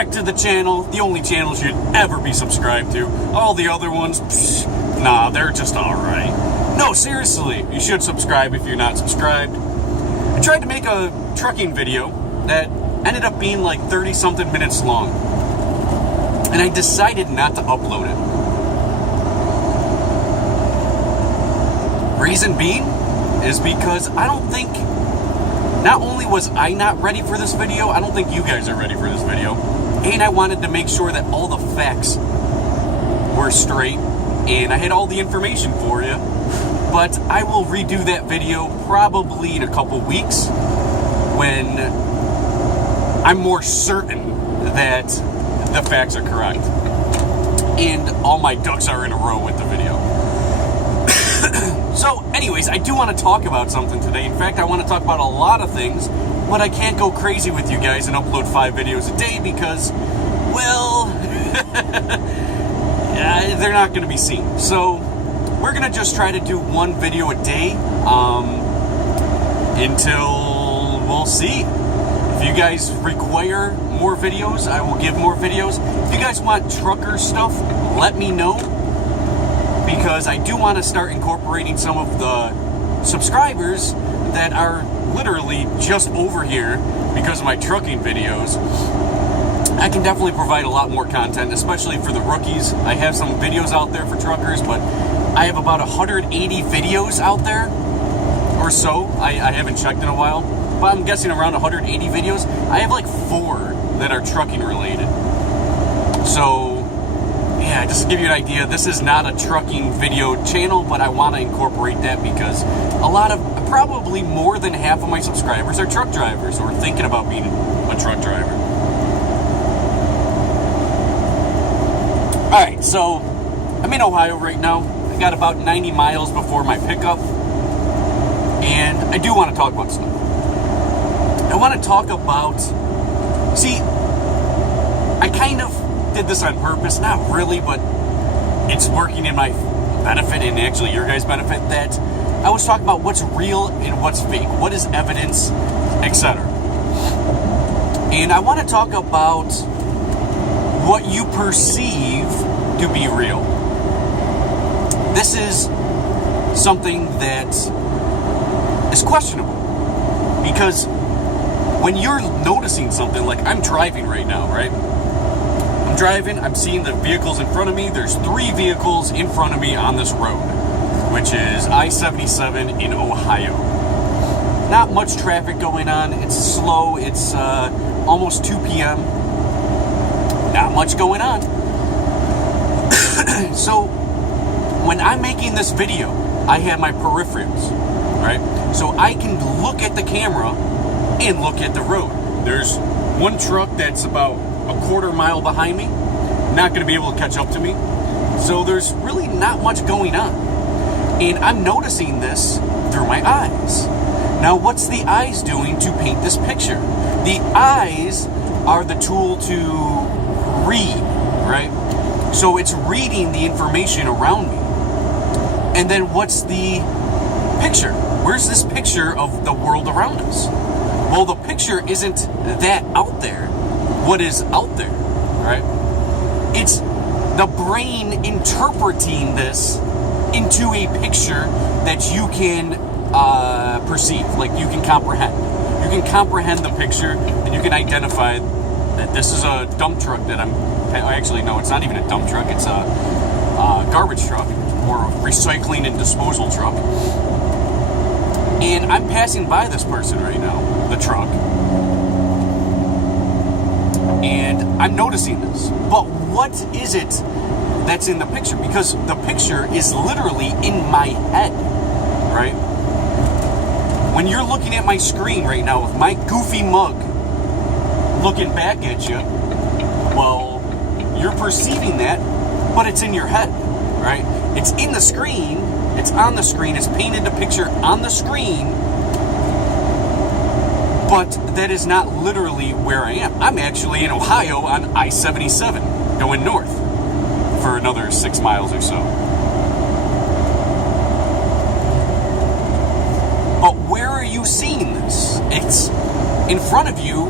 back to the channel, the only channel you should ever be subscribed to. All the other ones, nah, they're just alright. No, seriously, you should subscribe if you're not subscribed. I tried to make a trucking video that ended up being like 30-something minutes long. And I decided not to upload it. Reason being is because I don't think, not only was I not ready for this video, I don't think you guys are ready for this video. And I wanted to make sure that all the facts were straight and I had all the information for you. But I will redo that video probably in a couple weeks when I'm more certain that the facts are correct and all my ducks are in a row with the video. So anyways, I do want to talk about something today. In fact, I want to talk about a lot of things, but I can't go crazy with you guys and upload 5 videos a day because, well, they're not going to be seen. So we're going to just try to do 1 video a day until we'll see. If you guys require more videos, I will give more videos. If you guys want trucker stuff, let me know, because I do want to start incorporating some of the subscribers that are literally just over here because of my trucking videos. I can definitely provide a lot more content, especially for the rookies. I have some videos out there for truckers, but I have about 180 videos out there or so. I haven't checked in a while, but I'm guessing around 180 videos. I have like 4 that are trucking related. So yeah, just to give you an idea, this is not a trucking video channel, but I want to incorporate that because probably more than half of my subscribers are truck drivers or thinking about being a truck driver. Alright, so I'm in Ohio right now. I got about 90 miles before my pickup, and I do want to talk about stuff. I want to talk about, see, I kind of did this on purpose, not really, but it's working in my benefit and actually your guys' benefit, that I was talking about what's real and what's fake, what is evidence, etc. And I want to talk about what you perceive to be real. This is something that is questionable, because when you're noticing something, like I'm driving right now, right? I'm driving, I'm seeing the vehicles in front of me. There's 3 vehicles in front of me on this road, which is I-77 in Ohio. Not much traffic going on. It's slow. It's almost 2 p.m. Not much going on. So when I'm making this video, I have my peripherals, right? So I can look at the camera and look at the road. There's one truck that's about a quarter mile behind me, not going to be able to catch up to me. So there's really not much going on. And I'm noticing this through my eyes. Now, what's the eyes doing to paint this picture? The eyes are the tool to read, right? So it's reading the information around me. And then what's the picture? Where's this picture of the world around us? Well, the picture isn't that out there. What is out there, right? It's the brain interpreting this into a picture that you can perceive, like you can comprehend. You can comprehend the picture, and you can identify that this is a dump truck that actually, no, it's not even a dump truck, it's a garbage truck, or a recycling and disposal truck. And I'm passing by this person right now, the truck, and I'm noticing this. But what is it that's in the picture? Because the picture is literally in my head, right? When you're looking at my screen right now with my goofy mug looking back at you, well, you're perceiving that, but it's in your head, right? It's in the screen, it's on the screen, it's painted the picture on the screen, but that is not literally where I am. I'm actually in Ohio on I-77 going north for another 6 miles or so. But where are you seeing this? It's in front of you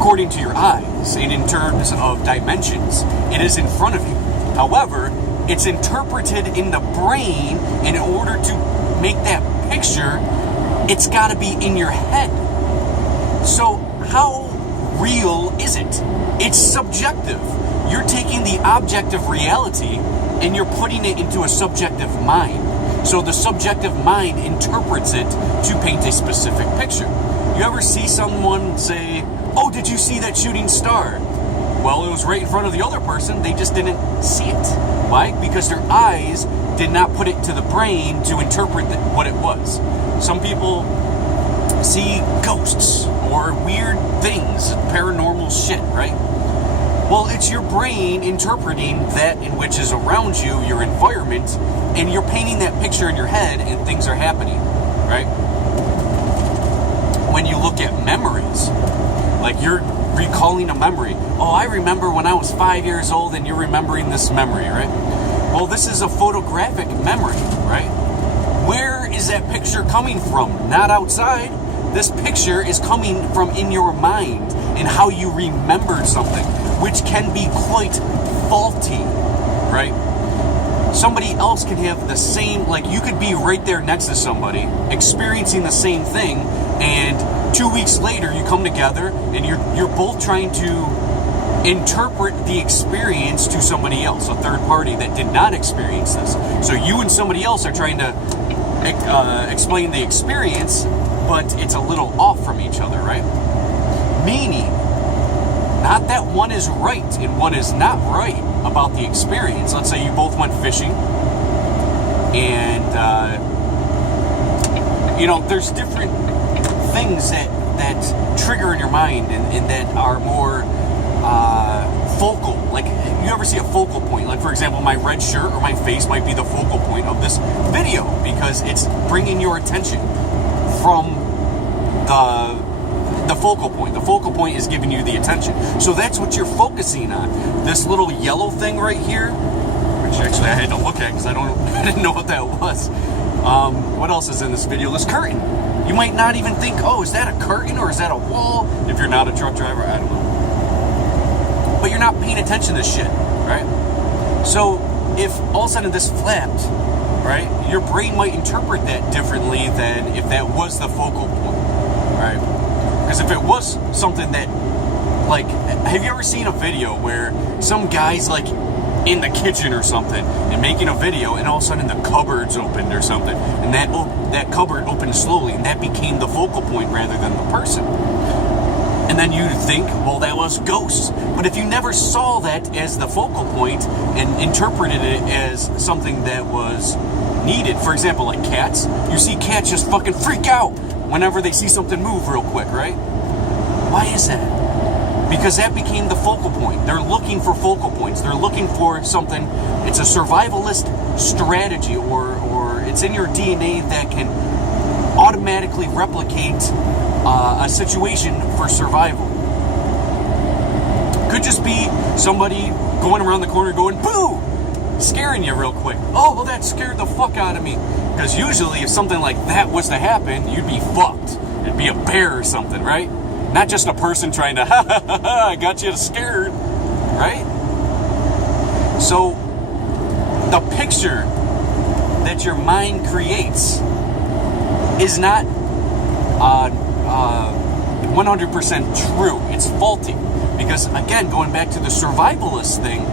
according to your eyes, and in terms of dimensions, it is in front of you. However, it's interpreted in the brain, and in order to make that picture, it's got to be in your head. So how real is it? It's subjective. You're taking the objective reality and you're putting it into a subjective mind. So the subjective mind interprets it to paint a specific picture. You ever see someone say, "Oh, did you see that shooting star?" Well, it was right in front of the other person. They just didn't see it. Why? Because their eyes did not put it to the brain to interpret what it was. Some people see ghosts or weird things, paranormal shit, right? Well, it's your brain interpreting that in which is around you, your environment, and you're painting that picture in your head and things are happening, right? When you look at memories, like you're recalling a memory. Oh, I remember when I was 5 years old, and you're remembering this memory, right? Well, this is a photographic memory, right? Where is that picture coming from? Not outside. This picture is coming from in your mind and how you remembered something, which can be quite faulty, right? Somebody else can have the same, like you could be right there next to somebody experiencing the same thing, and 2 weeks later you come together and you're both trying to interpret the experience to somebody else, a third party that did not experience this. So you and somebody else are trying to explain the experience, but it's a little off from each other, right? Meaning, not that one is right and one is not right about the experience. Let's say you both went fishing, and there's different things that trigger in your mind and that are more focal. Like, you ever see a focal point? Like, for example, my red shirt or my face might be the focal point of this video because it's bringing your attention from the focal point. The focal point is giving you the attention. So that's what you're focusing on. This little yellow thing right here, which actually I had to look at because I didn't know what that was. What else is in this video? This curtain. You might not even think, oh, is that a curtain or is that a wall? If you're not a truck driver, I don't know. But you're not paying attention to this shit, right? So if all of a sudden this flapped, right, your brain might interpret that differently than if that was the focal point, right? Because if it was something that, like, have you ever seen a video where some guy's like in the kitchen or something and making a video, and all of a sudden the cupboard's opened or something, and that cupboard opened slowly, and that became the focal point rather than the person? And then you think, well, that was ghosts. But if you never saw that as the focal point and interpreted it as something that was needed, for example, like cats, you see cats just fucking freak out whenever they see something move real quick, right? Why is that? Because that became the focal point. They're looking for focal points. They're looking for something. It's a survivalist strategy, or it's in your DNA that can automatically replicate a situation for survival. Could just be somebody going around the corner going, boo! Scaring you real quick. Oh, well, that scared the fuck out of me. Because usually if something like that was to happen, you'd be fucked. It'd be a bear or something, right? Not just a person trying to, I got you scared, right? So the picture that your mind creates is not 100% true. It's faulty. Because, again, going back to the survivalist thing,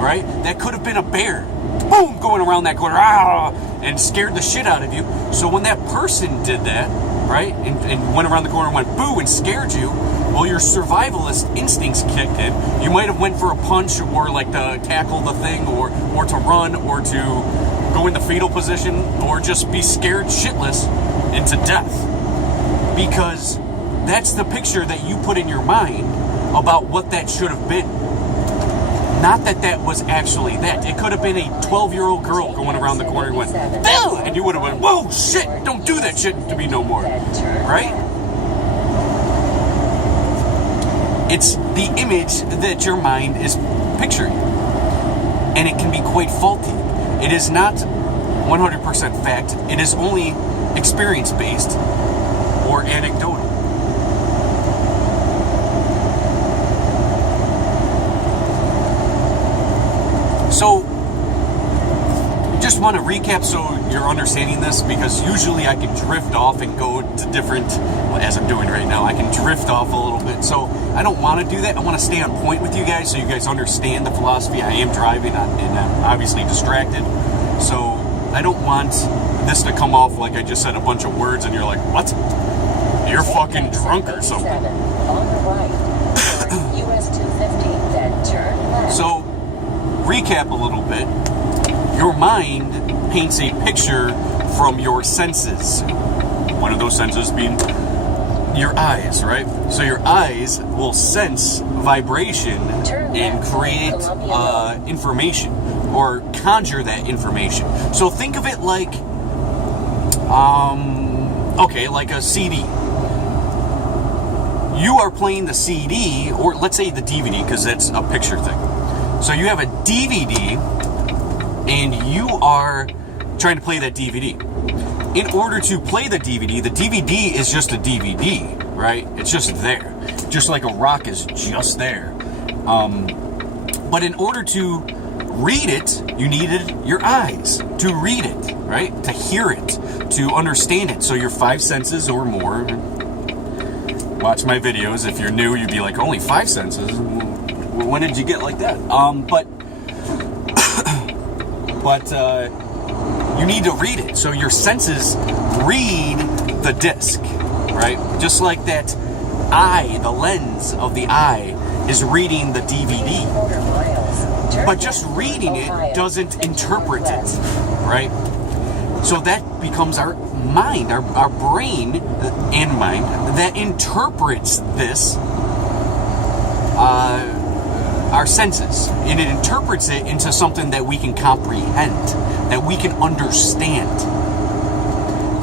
right? That could have been a bear, boom, going around that corner, and scared the shit out of you. So when that person did that, right, and went around the corner and went boo and scared you, well, your survivalist instincts kicked in. You might have went for a punch, or like to tackle the thing, or to run, or to go into fetal position, or just be scared shitless into death. Because that's the picture that you put in your mind about what that should have been. Not that that was actually that. It could have been a 12-year-old girl going around the corner and went, Bill! And you would have went, whoa, shit, don't do that shit to me no more. Right? It's the image that your mind is picturing. And it can be quite faulty. It is not 100% fact. It is only experience-based or anecdotal. So, just want to recap so you're understanding this, because usually I can drift off and go to different, as I'm doing right now, I can drift off a little bit. So I don't want to do that. I want to stay on point with you guys so you guys understand the philosophy. I am driving and I'm obviously distracted. So I don't want this to come off like I just said a bunch of words and you're like, what? You're fucking drunk or something. On the right, US 250, then turn left. So, recap a little bit. Your mind paints a picture from your senses. One of those senses being your eyes, right? So your eyes will sense vibration and create information, or conjure that information. So think of it like, like a CD. You are playing the CD, or let's say the DVD, because that's a picture thing. So you have a DVD, and you are trying to play that DVD. In order to play the DVD is just a DVD, right? It's just there. Just like a rock is just there. But in order to read it, you needed your eyes to read it, right? To hear it, to understand it. So your 5 senses or more. Watch my videos. If you're new, you'd be like, only 5 senses? When did you get like that? But you need to read it. So your senses read the disc, right? Just like that eye, the lens of the eye is reading the DVD. But just reading it doesn't interpret it, right? So that becomes our mind, our brain and mind that interprets this, our senses, and it interprets it into something that we can comprehend, that we can understand.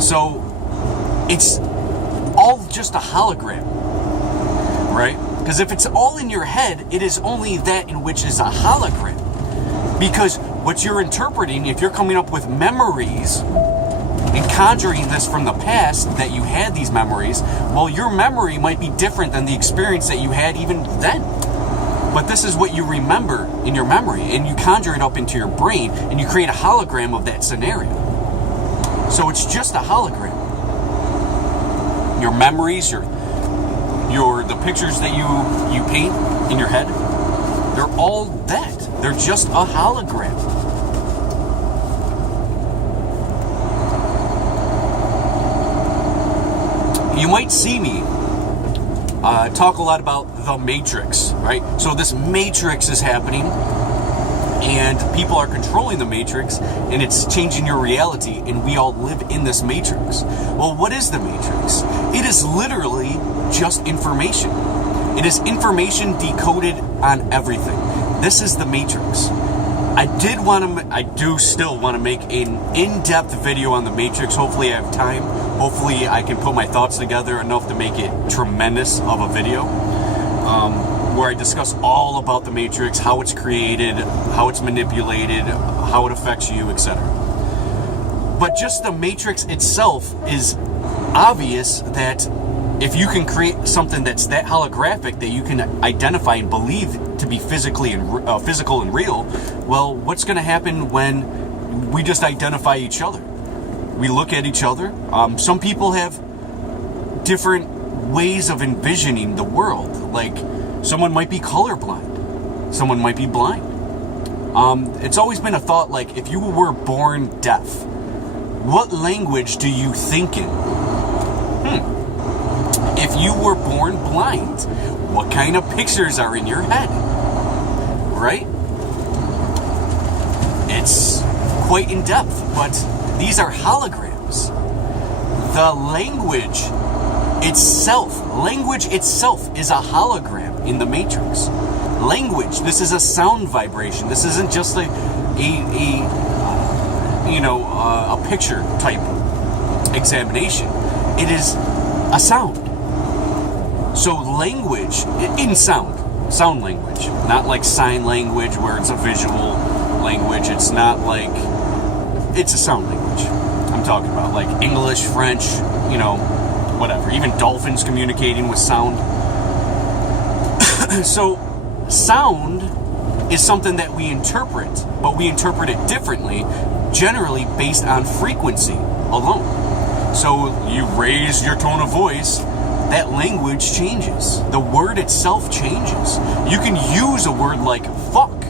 So it's all just a hologram, right? Because if it's all in your head, it is only that in which is a hologram. Because what you're interpreting, if you're coming up with memories and conjuring this from the past, that you had these memories, well, your memory might be different than the experience that you had even then. But this is what you remember in your memory, and you conjure it up into your brain, and you create a hologram of that scenario. So it's just a hologram. Your memories, the pictures that you paint in your head, they're all that. They're just a hologram. You might see me talk a lot about the Matrix, right? So this Matrix is happening, and people are controlling the Matrix, and it's changing your reality, and we all live in this Matrix. Well, what is the Matrix? It is literally just information. It is information decoded on everything. This is the Matrix. I do still want to make an in-depth video on the Matrix. Hopefully I have time. Hopefully I can put my thoughts together enough to make it tremendous of a video, where I discuss all about the Matrix, how it's created, how it's manipulated, how it affects you, etc. But just the Matrix itself is obvious that if you can create something that's that holographic that you can identify and believe to be physical and real, well, what's going to happen when we just identify each other? We look at each other. Some people have different ways of envisioning the world. Like, someone might be colorblind. Someone might be blind. It's always been a thought, like, if you were born deaf, what language do you think in? If you were born blind, what kind of pictures are in your head? Right? It's quite in depth, but these are holograms. The language itself is a hologram in the Matrix. Language, this is a sound vibration. This isn't just a picture type examination. It is a sound. So language, in sound language, not like sign language where it's a visual language. It's not like, it's a sound language. I'm talking about like English, French, whatever. Even dolphins communicating with sound. So sound is something that we interpret, but we interpret it differently, generally based on frequency alone. So you raise your tone of voice, that language changes. The word itself changes. You can use a word like fuck,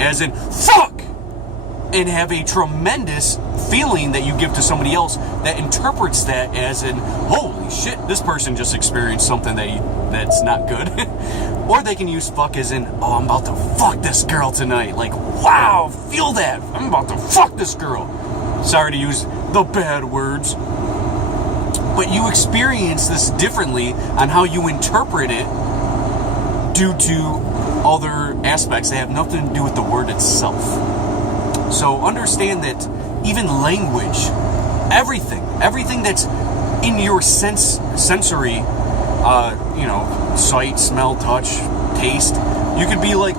as in fuck, and have a tremendous feeling that you give to somebody else that interprets that as in, holy shit, this person just experienced something that's not good. Or they can use fuck as in, oh, I'm about to fuck this girl tonight. Like, wow, feel that. I'm about to fuck this girl. Sorry to use the bad words. But you experience this differently on how you interpret it due to other aspects that have nothing to do with the word itself. So understand that even language, everything that's in your sensory, sight, smell, touch, taste, you could be like,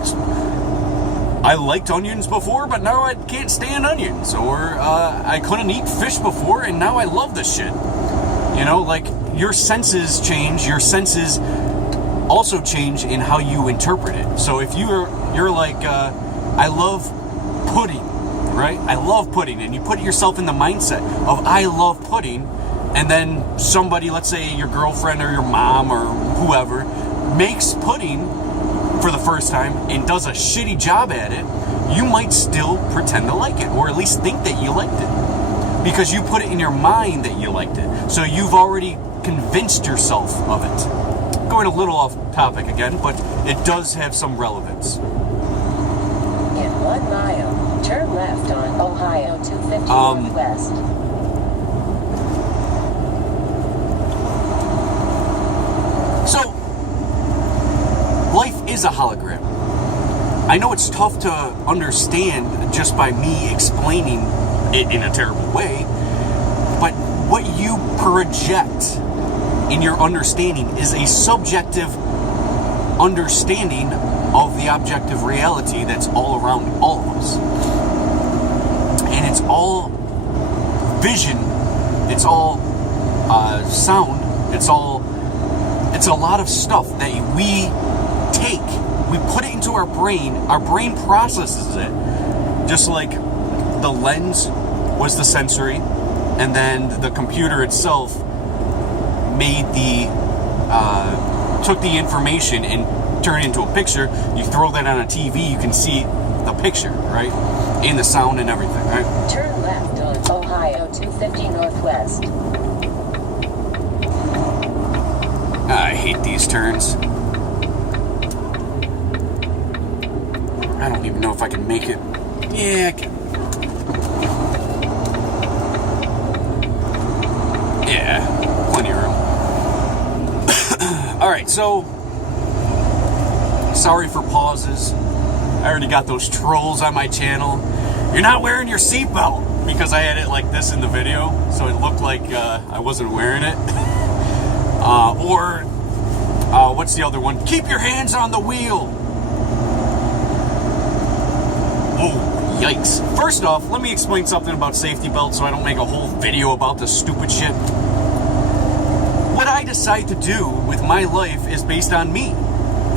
I liked onions before, but now I can't stand onions. Or I couldn't eat fish before, and now I love this shit. Like your senses change. Your senses also change in how you interpret it. So if you're like, I love pudding, right? I love pudding, and you put yourself in the mindset of I love pudding, and then somebody, let's say your girlfriend or your mom or whoever, makes pudding for the first time and does a shitty job at it, you might still pretend to like it, or at least think that you liked it, because you put it in your mind that you liked it. So you've already convinced yourself of it. Going a little off topic again, but it does have some relevance. In 1 mile, turn left on Ohio 250 Northwest. So, life is a hologram. I know it's tough to understand just by me explaining it in a terrible way, but what you project in your understanding is a subjective understanding of the objective reality that's all around all of us. And it's all vision, it's all sound, it's a lot of stuff that we take, we put it into our brain processes it, just like the lens was the sensory, and then the computer itself took the information and turned it into a picture. You throw that on a TV, you can see the picture, right? And the sound and everything, right? Turn left on Ohio 250 Northwest. I hate these turns. I don't even know if I can make it. Yeah, I can. Yeah, plenty of room. Alright, so sorry for pauses. I already got those trolls on my channel. You're not wearing your seatbelt, because I had it like this in the video, so it looked like I wasn't wearing it. What's the other one? Keep your hands on the wheel. Oh, yikes. First off, let me explain something about safety belts so I don't make a whole video about this stupid shit. What I decide to do with my life is based on me.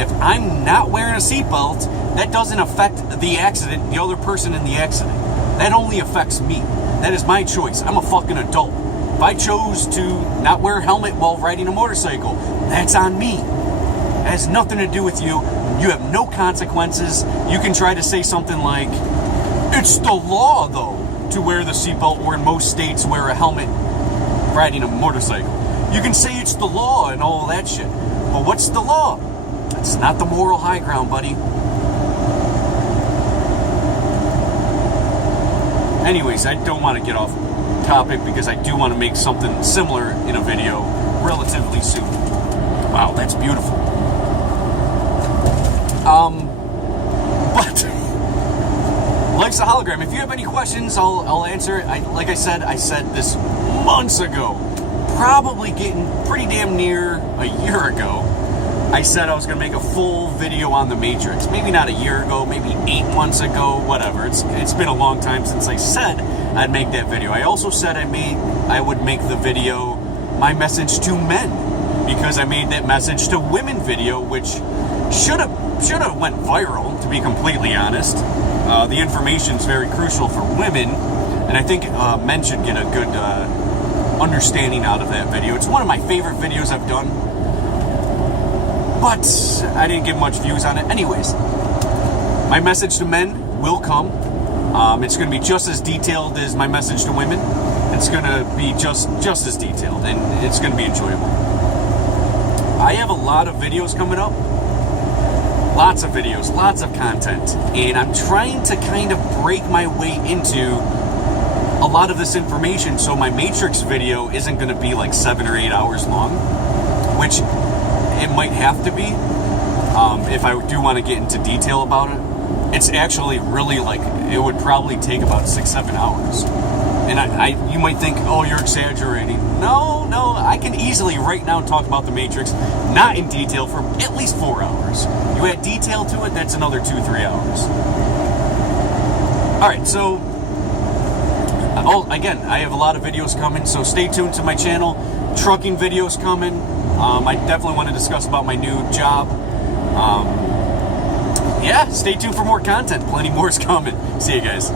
If I'm not wearing a seatbelt, that doesn't affect the accident, the other person in the accident. That only affects me. That is my choice. I'm a fucking adult. If I chose to not wear a helmet while riding a motorcycle, that's on me. It has nothing to do with you. You have no consequences. You can try to say something like, it's the law, though, to wear the seatbelt, or in most states, wear a helmet riding a motorcycle. You can say it's the law and all that shit. But what's the law? It's not the moral high ground, buddy. Anyways, I don't want to get off topic because I do want to make something similar in a video relatively soon. Wow, that's beautiful. But life's a hologram. If you have any questions, I'll answer it. Like I said this months ago. Probably getting pretty damn near a year ago. I said I was going to make a full video on the Matrix. Maybe not a year ago, maybe 8 months ago, whatever. It's been a long time since I said I'd make that video. I also said I would make the video my message to men, because I made that message to women video, which should have should have went viral, to be completely honest. The information's very crucial for women, and I think men should get a good understanding out of that video. It's one of my favorite videos I've done, but I didn't get much views on it. Anyways, my message to men will come. It's going to be just as detailed as my message to women. It's going to be just as detailed, and it's going to be enjoyable. I have a lot of videos coming up. Lots of videos, lots of content, and I'm trying to kind of break my way into a lot of this information, so my Matrix video isn't going to be like 7 or 8 hours long, which it might have to be if I do want to get into detail about it. It's actually really like, it would probably take about 6-7 hours. And you might think, oh, you're exaggerating. No, I can easily right now talk about the Matrix, not in detail, for at least 4 hours. You add detail to it, that's another 2-3 hours. Alright, so, again, I have a lot of videos coming, so stay tuned to my channel. Trucking videos coming. I definitely want to discuss about my new job. Yeah, stay tuned for more content. Plenty more is coming. See you guys.